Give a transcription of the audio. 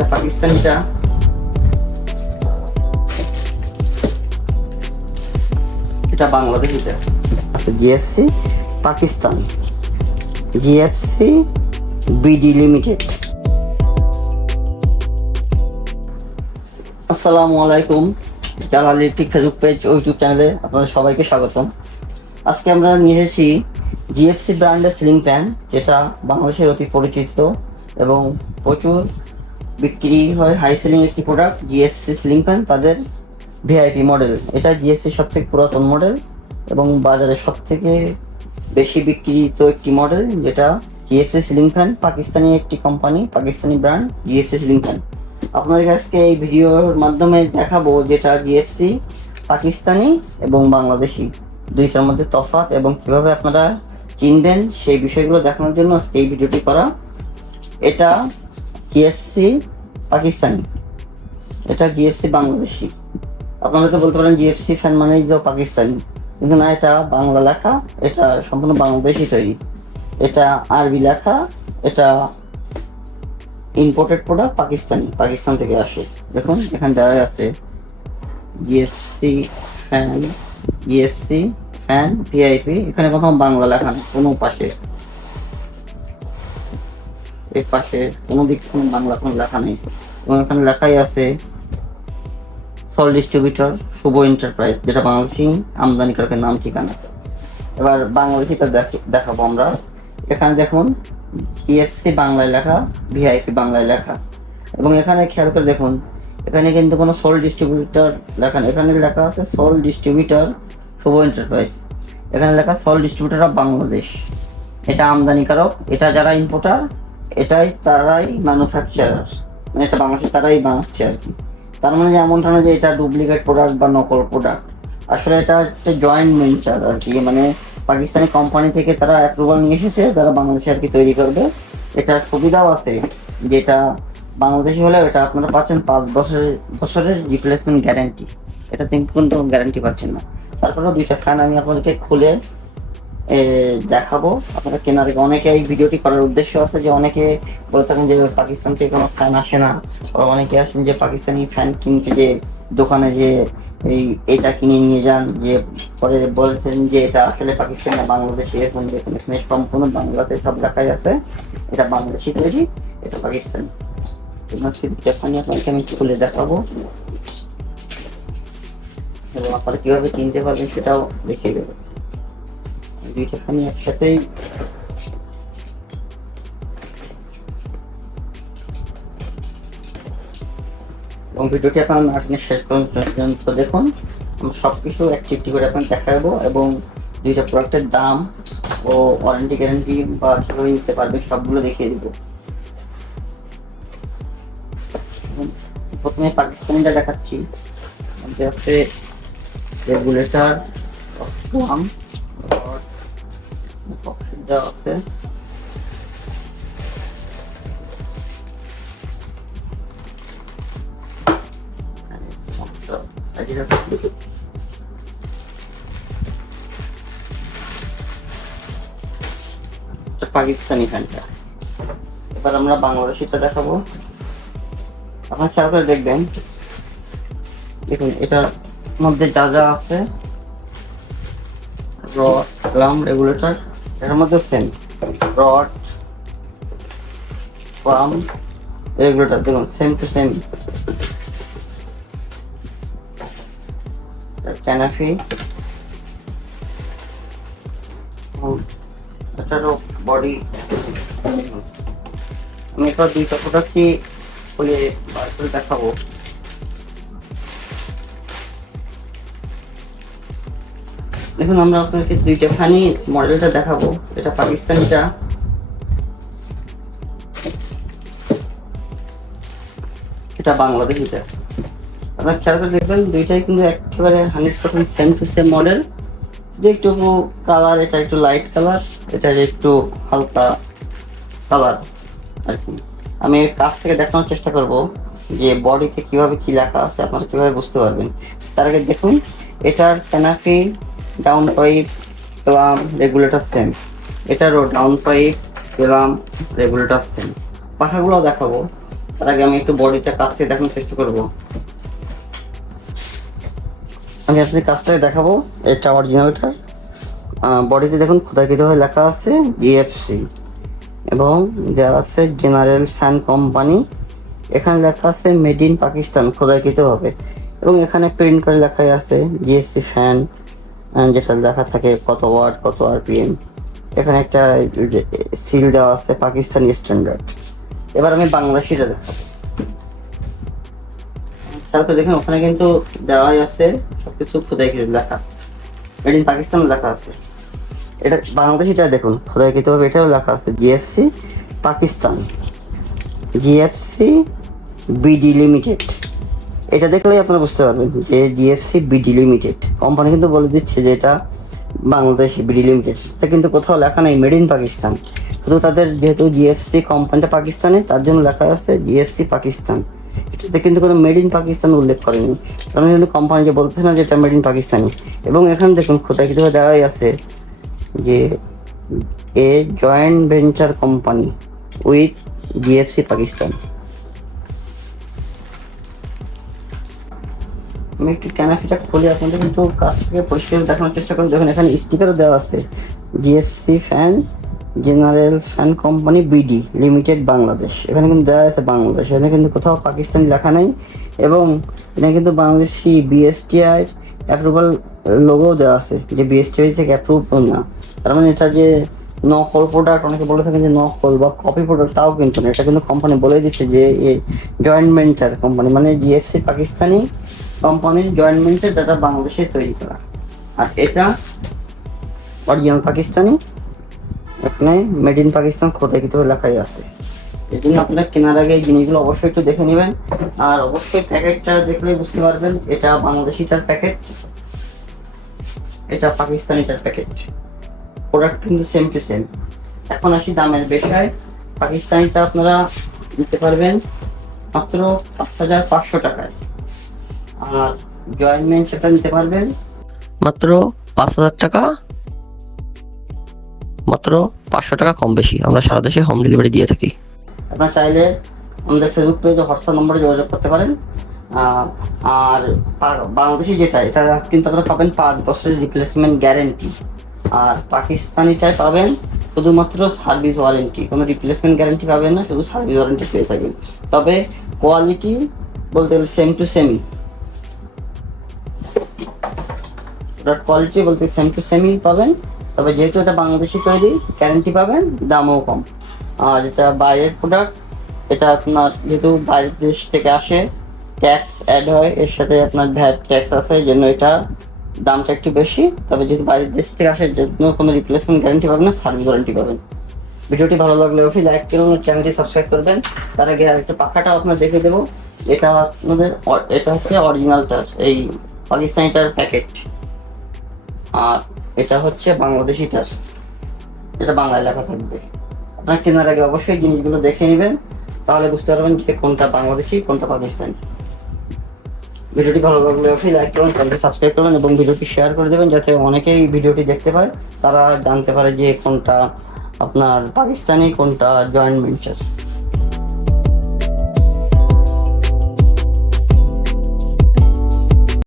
এটা পাকিস্তানিটা, এটা বাংলাদেশিটা। আচ্ছা, GFC Pakistan, GFC BD limited. আসসালামু আলাইকুম, জালাল ইলেকট্রিক ফেসবুক পেজ ও ইউটিউব চ্যানেলে আপনাদের সবাইকে স্বাগতম। আজকে আমরা নিয়ে এসেছি জিএফসি ব্র্যান্ডের সিলিং ফ্যান, যেটা বাংলাদেশের অতি পরিচিত এবং প্রচুর বিক্রি হয় হাই সেলিং একটি প্রোডাক্ট জিএফসি সিলিং ফ্যান, তাদের ভিআইপি মডেল। এটা জিএফসি সবথেকে পুরাতন মডেল এবং বাজারে সবথেকে বেশি বিক্রিত একটি মডেল, যেটা জিএফসি সিলিং ফ্যান। পাকিস্তানি একটি company, Pakistani brand GFC ceiling fan. আপনাদের কাছে এই ভিডিওর মাধ্যমে দেখাবো যেটা জিএফসি পাকিস্তানি এবং বাংলাদেশি দুইটার মধ্যে তফাৎ এবং কিভাবে আপনারা চিনবেন সেই বিষয়গুলো দেখানোর জন্য আজকে এই ভিডিওটি করা। এটা জিএফসি পাকিস্তানি, এটা জিএফসি বাংলাদেশি। আপনারা তো বলতে পারেন জিএফসি ফ্যান মানেই তো পাকিস্তানি, কিন্তু না, এটা বাংলা লেখা, এটা সম্পূর্ণ বাংলাদেশি তৈরি। এটা আরবি লেখা, এটা ইম্পোর্টেড প্রোডাক্ট, পাকিস্তান থেকে আসে। দেখুন এখানে দেওয়া আছে GFC fan, GFC fan VIP. এখানে কোথাও বাংলা লেখা নেই কোনো পাশে, এই পাশে কোনো দিক কোনো বাংলা কোনো লেখা নেই। এবং এখানে লেখাই আছে সল ডিস্ট্রিবিউটর শুভ এন্টারপ্রাইজ, যেটা বাংলাদেশি আমদানিকারকের নাম ঠিকানা। এবার বাংলাদেশিটা দেখাবো আমরা। এখানে দেখুন জিএফসি বাংলায় লেখা, ভিআইপি বাংলায় লেখা। এবং এখানে খেয়াল করে দেখুন, এখানে কিন্তু কোনো সোল ডিস্ট্রিবিউটর লেখা নেই, এখানে লেখা আছে সোল ডিস্ট্রিবিউটর শুভ এন্টারপ্রাইজ। এখানে লেখা সোল ডিস্ট্রিবিউটর অফ বাংলাদেশ। এটা আমদানিকারক, এটা যারা ইম্পোর্টার, তারাই ম্যানুফ্যাকচারার, মানে এটা বাংলাদেশে তারাই বানাচ্ছে আর কি। তার মানে এমনটা না যে এটা ডুপ্লিকেট প্রোডাক্ট বা নকল প্রোডাক্ট, আসলে এটা একটা জয়েন্ট ভেঞ্চার আর কি। মানে পাকিস্তানি কোম্পানি থেকে তারা অ্যাপ্রুভাল নিয়ে এসেছে, তারা বাংলাদেশে আর কি তৈরি করবে। এটার সুবিধাও আছে, যেটা বাংলাদেশি হলেও এটা আপনারা পাচ্ছেন 5 বছরের রিপ্লেসমেন্ট গ্যারান্টি। এটা কিন্তু গ্যারান্টি পাচ্ছেন না। তারপরেও দুইটা ফ্যান আমি আপনাদেরকে খুলে দেখাবো। আপনারা কেনার আগে, অনেকে এই ভিডিওটি করার উদ্দেশ্য আছে যে অনেকে বলে থাকেন যে পাকিস্তান থেকে কোনো ফ্যান আসে না, আর অনেকে আসেন যে পাকিস্তানি ফ্যান কিনতে যে দোকানে যে এটা কিনে নিয়ে যান, যে পরে বলছেন যে এটা আসলে পাকিস্তান না বাংলাদেশি। এখন দেখুন এখানে সম্পূর্ণ বাংলাতে সব লেখাই আছে, এটা বাংলাদেশি তৈরি, এটা পাকিস্তানি। আপনাকে আমি খুলে দেখাবো এবং আপনারা কিভাবে কিনতে পারবেন সেটাও দেখিয়ে দেবো। দুইটা ফ্যানই একসাথেই এবং ভিডিওটি আপনার নাটনের শেষ পর্যন্ত দেখুন। আমি সবকিছু একটি করে আপনাকে দেখাবো এবং দুইটা প্রোডাক্টের দাম ও ওয়ারেন্টি গ্যারান্টি বা কিভাবে নিতে পারবেন সবগুলো দেখিয়ে দিব। প্রথমে পাকিস্তানিটা দেখাচ্ছি। হচ্ছে রেগুলেটর আছে, পাকিস্তানি ফ্যানটা। এবার আমরা বাংলাদেশিটা দেখাবো। আপনার খেয়াল করে দেখবেন, দেখুন এটার মধ্যে যা যা আছে, রড, ড্রাম, রেগুলেটর, এর মধ্যে সেম রড, ড্রাম, রেগুলেটর, দেখুন সেম টু সেম। ক্যানাফি, এটারও বডি। আমি এবার দুইটা প্রোডাক্টই খুলে বার করে দেখাবো। দেখুন আমরা আপনাকে দুইটা ফ্যানই মডেলটা দেখাবো। এটা পাকিস্তানিটা, এটা বাংলাদেশিটা। আপনার খেয়াল করে দেখবেন দুইটাই কিন্তু একেবারে 100% সেম টু সেম মডেল। যে একটু কালার, এটা একটু লাইট কালার, এটা একটু হালকা কালার আর কি। আমি কাছ থেকে দেখানোর চেষ্টা করব যে বডিতে কিভাবে কি লেখা আছে, আপনারা কিভাবে বুঝতে পারবেন। তার আগে দেখুন এটার ক্যানাফি, ডাউন পাইপ, ক্লাম, রেগুলেটর সেম। এটারও ডাউন পাইপ, ক্লাম, রেগুলেটর সেম। পাখাগুলো দেখাবো। তার আগে আমি একটু বডিটা কাছ থেকে দেখানোর চেষ্টা করবো। আমি আপনাদের কাছ থেকে দেখাবো, এটা অরিজিনালটার বডিতে দেখুন খোদাইকৃতভাবে লেখা আছে জিএফসি এবং দেওয়া আছে জেনারেল ফ্যান কোম্পানি। এখানে লেখা আছে মেড ইন পাকিস্তান খোদাইকৃতভাবে, এবং এখানে প্রিন্ট করে লেখাই আছে জিএফসি ফ্যান, যেটা লেখা থাকে কত ওয়াট কত আরপিএম। এখানে একটা সিল দেওয়া আছে পাকিস্তানি স্ট্যান্ডার্ড। এবার আমি বাংলাদেশিটা দেখাবো। তারপরে দেখুন ওখানে কিন্তু দেওয়াই আছে সবকিছু খোদাইকৃত লেখা, মেড ইন পাকিস্তান লেখা আছে। এটা বাংলাদেশিটা দেখুন খোদাইকৃতভাবে এটাও লেখা আছে GFC Pakistan, GFC BD limited. এটা দেখলেই আপনারা বুঝতে পারবেন যে জিএফসি বিডি লিমিটেড কোম্পানি কিন্তু বলে দিচ্ছে যে এটা বাংলাদেশ বিডি লিমিটেড। এটা কিন্তু কোথাও লেখা নেই মেড ইন পাকিস্তান, শুধু তাদের যেহেতু জিএফসি কোম্পানিটা পাকিস্তানে তার জন্য লেখা আছে জিএফসি পাকিস্তান। এটাতে কিন্তু কোনো মেড ইন পাকিস্তান উল্লেখ করেনি, কারণ কিন্তু কোম্পানি যে বলতেছে না যে এটা মেড ইন পাকিস্তানি। এবং এখানে দেখুন খোদাইকৃতভাবে দেওয়াই আছে যে a joint venture company with GFC Pakistan. আমি একটু ক্যানাফিটা খুলে আপনাদের কিন্তু কাছ থেকে পরিষ্কার দেখানোর চেষ্টা করি। দেখুন এখানে স্টিকারও দেওয়া আছে GFC fan general fan company BD limited Bangladesh. এখানে কিন্তু দেওয়া আছে বাংলাদেশ, এখানে কিন্তু কোথাও পাকিস্তানি লেখা নেই। এবং এখানে কিন্তু বাংলাদেশি বিএসটিআই অ্যাপ্রুভাল লোগো দেওয়া আছে, যে বিএসটিআই থেকে অ্যাপ্রুভ না। তার মানে এটা যে নকল প্রোডাক্ট, অনেকে বলে থাকেন যে নকল বা কপি প্রোডাক্ট, তাও কিন্তু না। এটা কিন্তু কোম্পানি বলে দিচ্ছে যে এই জয়েন্ট ভেঞ্চার কোম্পানি, মানে জিএফসি পাকিস্তানি কোম্পানির জয়েন্ট ভেঞ্চার, যেটা বাংলাদেশে তৈরি করা। আর এটা অরিজিনাল পাকিস্তানি, এখানে মেড ইন পাকিস্তান খোদাইকৃতভাবে লেখাই আছে। এই জন্য আপনারা কেনার আগে এই জিনিসগুলো অবশ্যই একটু দেখে নেবেন। আর অবশ্যই প্যাকেটটা দেখলেই বুঝতে পারবেন এটা বাংলাদেশিটার প্যাকেট, এটা পাকিস্তানিটার প্যাকেট। প্রোডাক্ট কিন্তু সেম টু সেম। এখন আসি দামের বিষয়। পাকিস্তানিটা আপনারা নিতে পারবেন মাত্র ৫,৫০০ টাকায়, আর জয়েন্টমেন্ট সেটা নিতে পারবেন মাত্র ৫,০০০ টাকা, মাত্র ৫০০ টাকা কম বেশি। আমরা সারা দেশে হোম ডেলিভারি দিয়ে থাকি। আপনারা চাইলে আমাদের ফেসবুক পেজে হোয়াটসঅ্যাপ নম্বরে যোগাযোগ করতে পারেন। আর বাংলাদেশি যেটা, এটা কিন্তু আপনারা পাবেন ৫ বছরের রিপ্লেসমেন্ট গ্যারেন্টি। আর পাকিস্তানিটায় পাবেন শুধুমাত্র সার্ভিস ওয়ারেন্টি, কোনো রিপ্লেসমেন্ট গ্যারেন্টি পাবেন না, শুধু সার্ভিস ওয়ারেন্টি পেয়ে থাকবেন। তবে কোয়ালিটি বলতে গেলে সেম টু সেমই, ওটার কোয়ালিটি বলতে সেম টু সেমই পাবেন। তবে যেহেতু এটা বাংলাদেশি তৈরি, গ্যারেন্টি পাবেন, দামও কম। আর এটা বাইরের প্রোডাক্ট, এটা আপনার যেহেতু বাইরের দেশ থেকে আসে, ট্যাক্স অ্যাড হয় এর সাথে, আপনার ভ্যাট ট্যাক্স আছে, এই জন্য এটা দামটা একটু বেশি। তবে যেহেতু বাইরের দেশ থেকে আসে, জন্য কোনো রিপ্লেসমেন্ট গ্যারেন্টি পাবেন না, সার্ভিস ওয়ারেন্টি পাবেন। ভিডিওটি ভালো লাগলে অবশ্যই লাইক করুন, চ্যানেলটি সাবস্ক্রাইব করবেন। তার আগে আরেকটা পাখাটাও আপনার দেখে দেবো। এটা আপনাদের, এটা হচ্ছে অরিজিনালটার, এই পাকিস্তানিটার প্যাকেট। আর এটা হচ্ছে বাংলাদেশিটার, এটা বাংলায় লেখা থাকবে। আপনার কেনার আগে অবশ্যই জিনিসগুলো দেখে নেবেন, তাহলে বুঝতে পারবেন যে কোনটা বাংলাদেশি কোনটা পাকিস্তানি। ভিডিওটি ভালো লাগলে অবশ্যই লাইক করবেন, চ্যানেলটি সাবস্ক্রাইব করবেন এবং ভিডিওটি শেয়ার করে দেবেন, যাতে অনেকেই ভিডিওটি দেখতে পায়, তারা জানতে পারে যে কোনটা আপনার পাকিস্তানি কোনটা জয়েন্ট ভেঞ্চার।